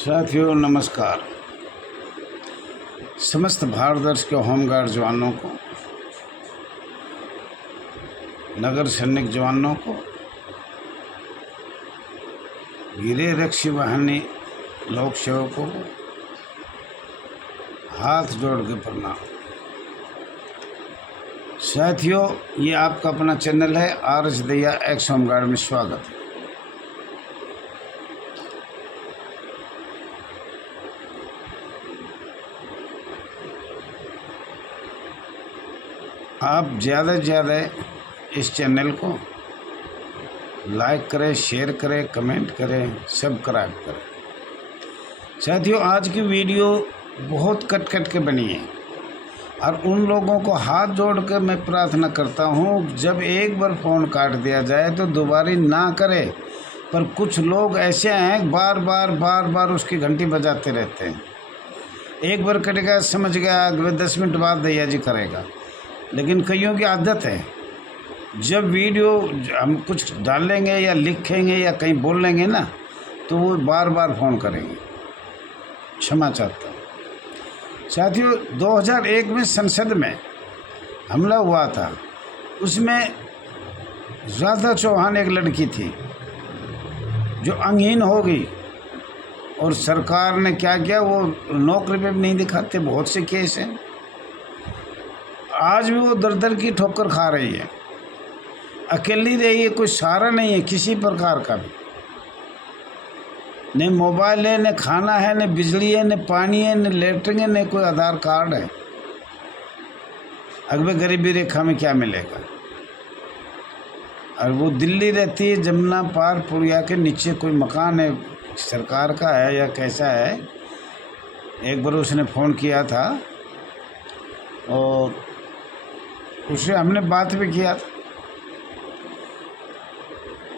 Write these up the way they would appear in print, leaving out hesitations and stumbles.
साथियों नमस्कार। समस्त भारतवर्ष के होमगार्ड जवानों को, नगर सैनिक जवानों को, गिरे रक्षी वाहिनी लोक सेवकों को हाथ जोड़ के प्रणाम। साथियों, ये आपका अपना चैनल है RS दहिया एक्स होमगार्ड में स्वागत है। आप ज़्यादा से ज़्यादा इस चैनल को लाइक करें, शेयर करें, कमेंट करें, सब्सक्राइब करें। साथियों, आज की वीडियो बहुत कट के बनी है और उन लोगों को हाथ जोड़ के मैं प्रार्थना करता हूँ, जब एक बार फ़ोन काट दिया जाए तो दोबारा ना करें। पर कुछ लोग ऐसे हैं बार बार उसकी घंटी बजाते रहते हैं। एक बार कटेगा समझ गया, अगले 10 मिनट बाद दैया जी करेगा। लेकिन कईयों की आदत है, जब वीडियो हम कुछ डालेंगे या लिखेंगे या कहीं बोल लेंगे ना, तो वो बार फ़ोन करेंगे। क्षमा चाहता हूँ। साथियों, 2001 में संसद में हमला हुआ था। उसमें राधा चौहान एक लड़की थी जो अंगहीन हो गई और सरकार ने क्या किया, वो नौकरी पे भी नहीं दिखाते। बहुत से केस हैं। आज भी वो दर की ठोकर खा रही है, अकेली रही है, कोई सहारा नहीं है किसी प्रकार का भी। न मोबाइल है, न खाना है, न बिजली है, न पानी है, न लेटरिन है, न कोई आधार कार्ड है। अगले गरीबी रेखा में क्या मिलेगा। और वो दिल्ली रहती है, जमुना पार पुलिया के नीचे कोई मकान है, सरकार का है या कैसा है। एक बार उसने फ़ोन किया था और उससे हमने बात भी किया था।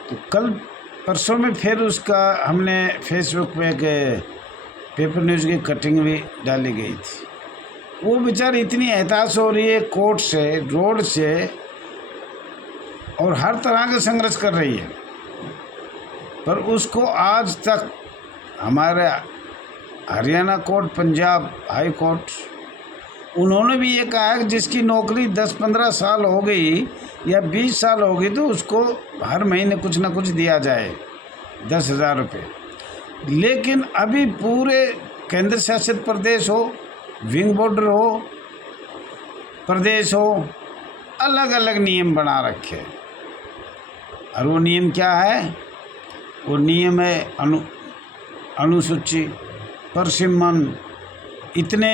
तो कल परसों में फिर उसका हमने फेसबुक पे एक पेपर न्यूज़ की कटिंग भी डाली गई थी। वो बेचारी इतनी एहसास हो रही है, कोर्ट से, रोड से, और हर तरह का संघर्ष कर रही है। पर उसको आज तक हमारे Haryana court, Punjab high court, उन्होंने भी ये कहा कि जिसकी नौकरी 10-15 साल हो गई या 20 साल हो गई तो उसको हर महीने कुछ ना कुछ दिया जाए, 10,000 रुपये। लेकिन अभी पूरे केंद्र शासित प्रदेश हो, विंग बॉर्डर हो, प्रदेश हो, अलग अलग नियम बना रखे। और वो नियम क्या है? वो नियम है अनुसूची, परसिमन, इतने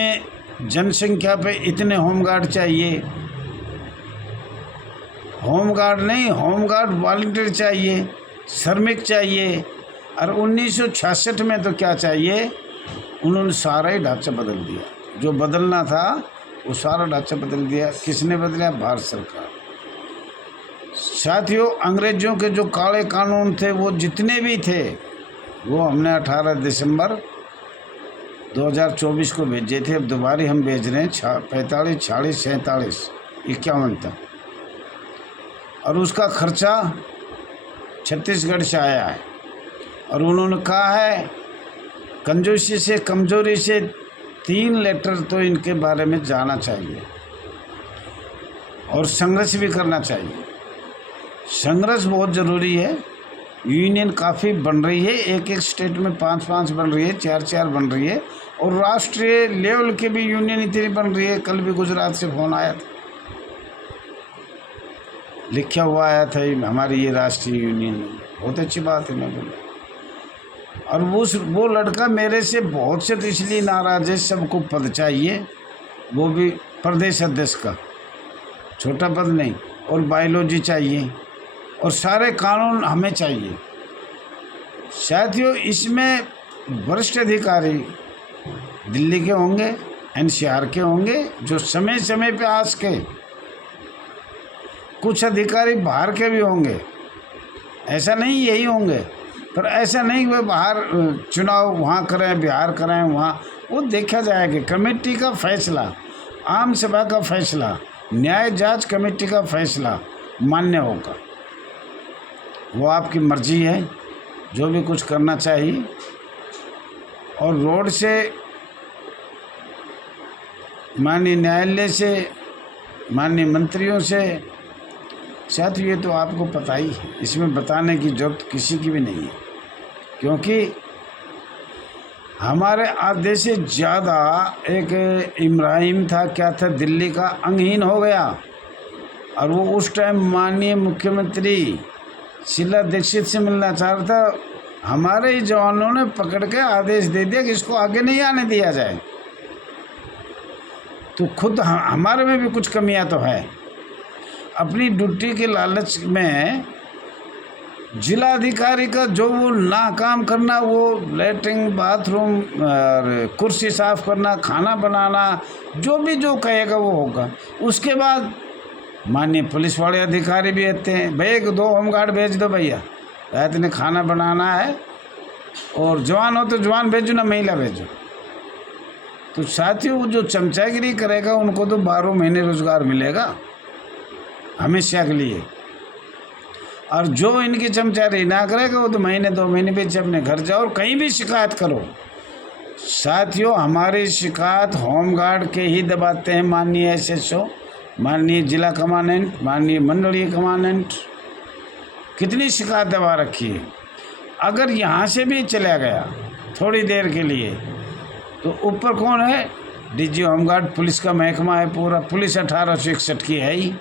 जनसंख्या पे इतने होमगार्ड चाहिए। होमगार्ड नहीं, होमगार्ड वॉलंटियर चाहिए, श्रमिक चाहिए। और 1966 में तो क्या चाहिए, उन्होंने सारा ही ढांचा बदल दिया। जो बदलना था वो सारा ढांचा बदल दिया। किसने बदला? भारत सरकार। साथियों, अंग्रेजों के जो काले कानून थे वो जितने भी थे, वो हमने 18 दिसंबर 2024 को भेजे थे। अब दोबारा हम भेज रहे हैं 45, 46, 47, 51 तक। और उसका खर्चा छत्तीसगढ़ से आया है। और उन्होंने कहा है कंजूसी से, कमजोरी से 3 लेटर तो इनके बारे में जाना चाहिए और संघर्ष भी करना चाहिए। संघर्ष बहुत ज़रूरी है। यूनियन काफ़ी बन रही है, एक स्टेट में 5 बन रही है, 4 बन रही है। और राष्ट्रीय लेवल के भी यूनियन इतनी बन रही है। कल भी गुजरात से फ़ोन आया था, लिखा हुआ आया था हमारी ये राष्ट्रीय यूनियन है। बहुत अच्छी बात है, मैं बोला। और वो लड़का मेरे से बहुत से तो इसलिए नाराज़ है, सबको पद चाहिए, वो भी प्रदेश अध्यक्ष का, छोटा पद नहीं। और बायोलॉजी चाहिए और सारे कानून हमें चाहिए। साथियों, इसमें वरिष्ठ अधिकारी दिल्ली के होंगे, NCR के होंगे, जो समय पे आ सके। कुछ अधिकारी बाहर के भी होंगे, ऐसा नहीं यही होंगे। पर ऐसा नहीं कि वे बाहर चुनाव वहाँ करें, बिहार करें, वहाँ वो देखा जाएगा। कमेटी का फैसला, आम सभा का फैसला, न्याय जांच कमेटी का फैसला मान्य होगा। वो आपकी मर्जी है, जो भी कुछ करना चाहिए। और रोड से, माननीय न्यायालय से, माननीय मंत्रियों से। साथियों, ये तो आपको पता ही है, इसमें बताने की जरूरत किसी की भी नहीं है, क्योंकि हमारे आधे से ज़्यादा, एक इब्राहिम था, क्या था, दिल्ली का, अंगहीन हो गया। और वो उस टाइम माननीय मुख्यमंत्री शीला दीक्षित से मिलना चाह रहा था। हमारे ही जवानों ने पकड़ के आदेश दे दिया कि इसको आगे नहीं आने दिया जाए। तो खुद हमारे में भी कुछ कमियां तो है। अपनी ड्यूटी के लालच में जिलाधिकारी का जो वो ना काम करना, वो लेटरिन, बाथरूम, कुर्सी साफ करना, खाना बनाना, जो कहेगा वो होगा। उसके बाद माननीय पुलिस वाले अधिकारी भी आते हैं, भाई 1-2 होमगार्ड भेज दो भैया, रात ने खाना बनाना है, और जवान हो तो जवान भेजो, ना महिला भेजो। तो साथियों, जो चमचागिरी करेगा उनको तो 12 महीने रोजगार मिलेगा हमेशा के लिए, और जो इनकी चमचागिरी ना करेगा वो तो महीने 2 महीने पीछे अपने घर जाओ और कहीं भी शिकायत करो। साथियों, हमारी शिकायत होमगार्ड के ही दबाते हैं, माननीय SHO, माननीय जिला कमांडेंट, माननीय मंडलीय कमांडेंट, कितनी शिकायत दबा रखी है। अगर यहाँ से भी चला गया थोड़ी देर के लिए, तो ऊपर कौन है? DG होमगार्ड, पुलिस का महकमा है पूरा, पुलिस 1861 की है ही।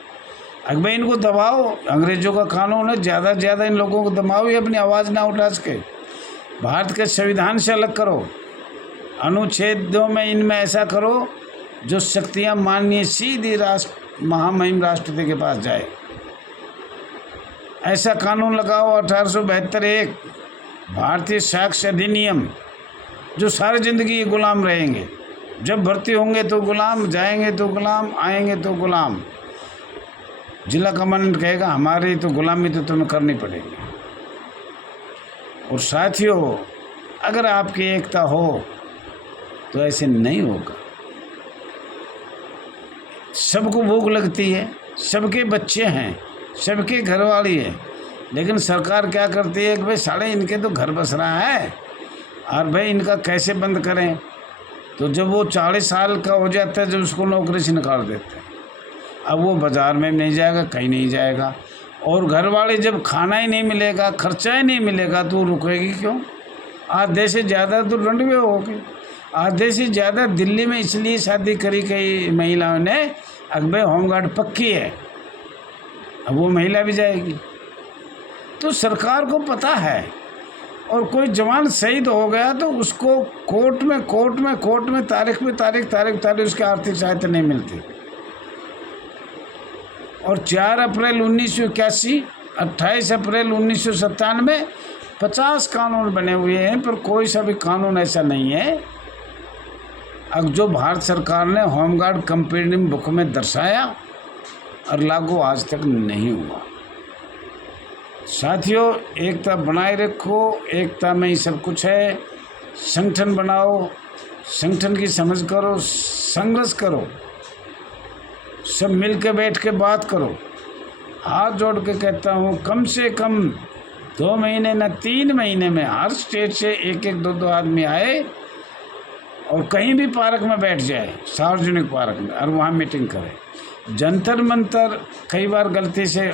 अगर भाई इनको दबाओ, अंग्रेजों का कानून है, ज़्यादा से ज़्यादा इन लोगों को दबाओ, ये अपनी आवाज़ ना उठा सके। भारत के संविधान से अलग करो, अनुच्छेदों में इनमें ऐसा करो जो शक्तियाँ माननीय सीधी महामहिम राष्ट्रपति के पास जाए। ऐसा कानून लगाओ 1872 भारतीय साक्ष्य अधिनियम, जो सारी ज़िंदगी गुलाम रहेंगे, जब भर्ती होंगे तो गुलाम, जाएंगे तो गुलाम, आएंगे तो गुलाम। जिला कमांडेंट कहेगा हमारी तो गुलामी तो तुम्हें करनी पड़ेगी। और साथियों, अगर आपकी एकता हो तो ऐसे नहीं होगा। सबको भूख लगती है, सबके बच्चे हैं, सबके घरवाली है, लेकिन सरकार क्या करती है कि भाई साढ़े इनके तो घर बस रहा है, और भाई इनका कैसे बंद करें। तो जब वो 40 साल का हो जाता है, जब उसको नौकरी से निकाल देते हैं, अब वो बाज़ार में नहीं जाएगा, कहीं नहीं जाएगा। और घर वाले जब खाना ही नहीं मिलेगा, खर्चा ही नहीं मिलेगा, तो रुकेगी क्यों? आधे से ज़्यादा तो रंडवे हो गए, आधे से ज़्यादा दिल्ली में इसलिए शादी करी कई महिलाओं ने, अकबे होमगार्ड पक्की है, अब वो महिला भी जाएगी। तो सरकार को पता है, और कोई जवान शहीद हो गया तो उसको कोर्ट में तारीख पे तारीख उसकी आर्थिक सहायता नहीं मिलती। और 4 अप्रैल 1981, 28 अप्रैल 1997 50 कानून बने हुए हैं, पर कोई सा भी कानून ऐसा नहीं है अब जो भारत सरकार ने होमगार्ड कंपेयरिंग बुक में दर्शाया और लागू आज तक नहीं हुआ। साथियों, एकता बनाए रखो, एकता में ही सब कुछ है। संगठन बनाओ, संगठन की समझ करो, संघर्ष करो, सब मिल के बैठ के बात करो। हाथ जोड़ के कहता हूँ, कम से कम 2 महीने न 3 महीने में हर स्टेट से 1-1, 2-2 आदमी आए और कहीं भी पार्क में बैठ जाए, सार्वजनिक पार्क में, और वहाँ मीटिंग करें। जंतर मंतर कई बार गलती से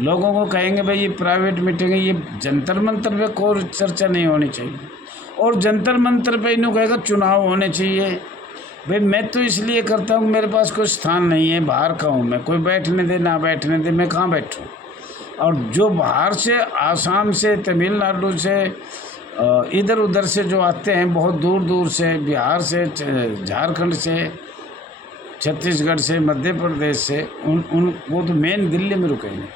लोगों को कहेंगे भाई ये प्राइवेट मीटिंग है, ये जंतर मंतर पे कोई चर्चा नहीं होनी चाहिए। और जंतर मंतर पे इन्हों कहेगा चुनाव होने चाहिए। भाई मैं तो इसलिए करता हूँ, मेरे पास कोई स्थान नहीं है, बाहर का हूँ मैं, कोई बैठने दे ना बैठने दे, मैं कहाँ बैठूँ। और जो बाहर से, आसाम से, तमिलनाडु से, इधर उधर से जो आते हैं, बहुत दूर दूर से, बिहार से, झारखंड से, छत्तीसगढ़ से, मध्य प्रदेश से, वो तो मेन दिल्ली में रुकेंगे।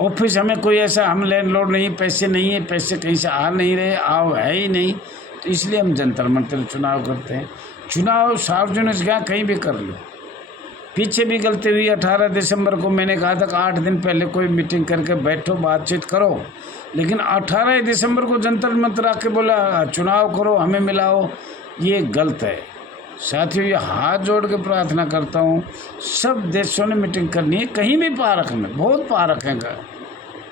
ऑफिस हमें कोई ऐसा, हम लैंडलॉर्ड नहीं, पैसे नहीं है, पैसे कहीं से आ नहीं रहे, आओ है ही नहीं, तो इसलिए हम जंतर मंतर चुनाव करते हैं। चुनाव सार्वजनिक जगह कहीं भी कर लो। पीछे भी गलती हुई, 18 दिसंबर को मैंने कहा था कि 8 दिन पहले कोई मीटिंग करके बैठो, बातचीत करो, लेकिन 18 दिसंबर को जंतर मंतर आके बोला चुनाव करो, हमें मिलाओ, ये गलत है। साथियों, ये हाथ जोड़ के प्रार्थना करता हूँ, सब देशों ने मीटिंग करनी है, कहीं भी पार्क में, बहुत पार्क हैं,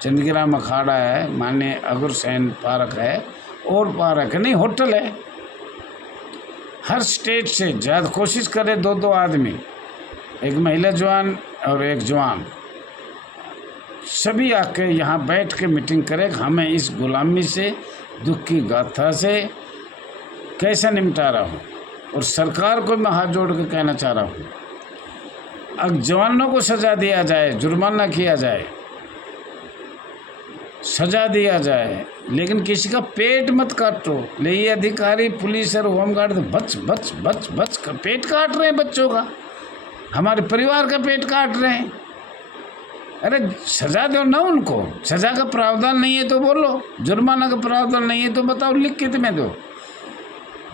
चंदगिरा अखाड़ा है, माननीय अग्रसेन पार्क है, और पार्क है नहीं, होटल है। हर स्टेट से ज़्यादा कोशिश करे 2-2 आदमी, एक महिला जवान और एक जवान, सभी आके यहाँ बैठ के मीटिंग करें हमें इस गुलामी से, दुख की गाथा से कैसे निपटारा हो। और सरकार को मैं हाथ जोड़ के कहना चाह रहा हूँ, अब जवानों को सज़ा दिया जाए, जुर्माना किया जाए, सज़ा दिया जाए, लेकिन किसी का पेट मत काटो। ले ये अधिकारी, पुलिस और होमगार्ड तो बच बच बच बच का पेट काट रहे हैं बच्चों का, हमारे परिवार का पेट काट रहे हैं। अरे सज़ा दो ना उनको, सज़ा का प्रावधान नहीं है तो बोलो, जुर्माना का प्रावधान नहीं है तो बताओ, लिखित में दो।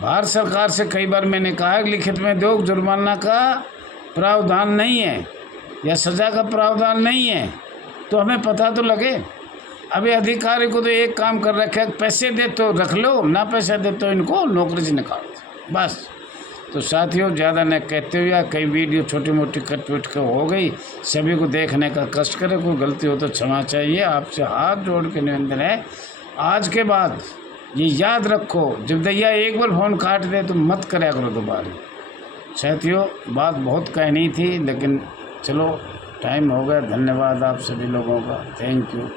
भारत सरकार से कई बार मैंने कहा है लिखित में दो, जुर्माना का प्रावधान नहीं है या सज़ा का प्रावधान नहीं है तो हमें पता तो लगे। अभी अधिकारी को तो एक काम कर रखे, पैसे दे तो रख लो, ना पैसे दे तो इनको नौकरी से निकाल दो बस। तो साथियों ज़्यादा न कहते हुए, कई वीडियो छोटी मोटी कट पिट के हो गई, सभी को देखने का कष्ट करें, कोई गलती हो तो क्षमा चाहिए। आपसे हाथ जोड़ के निवेदन है, आज के बाद ये याद रखो, जब दैया एक बार फ़ोन काट दे तो मत कराया करो दोबारा। साथियों बात बहुत कहनी थी, लेकिन चलो टाइम हो गया। धन्यवाद आप सभी लोगों का, थैंक यू।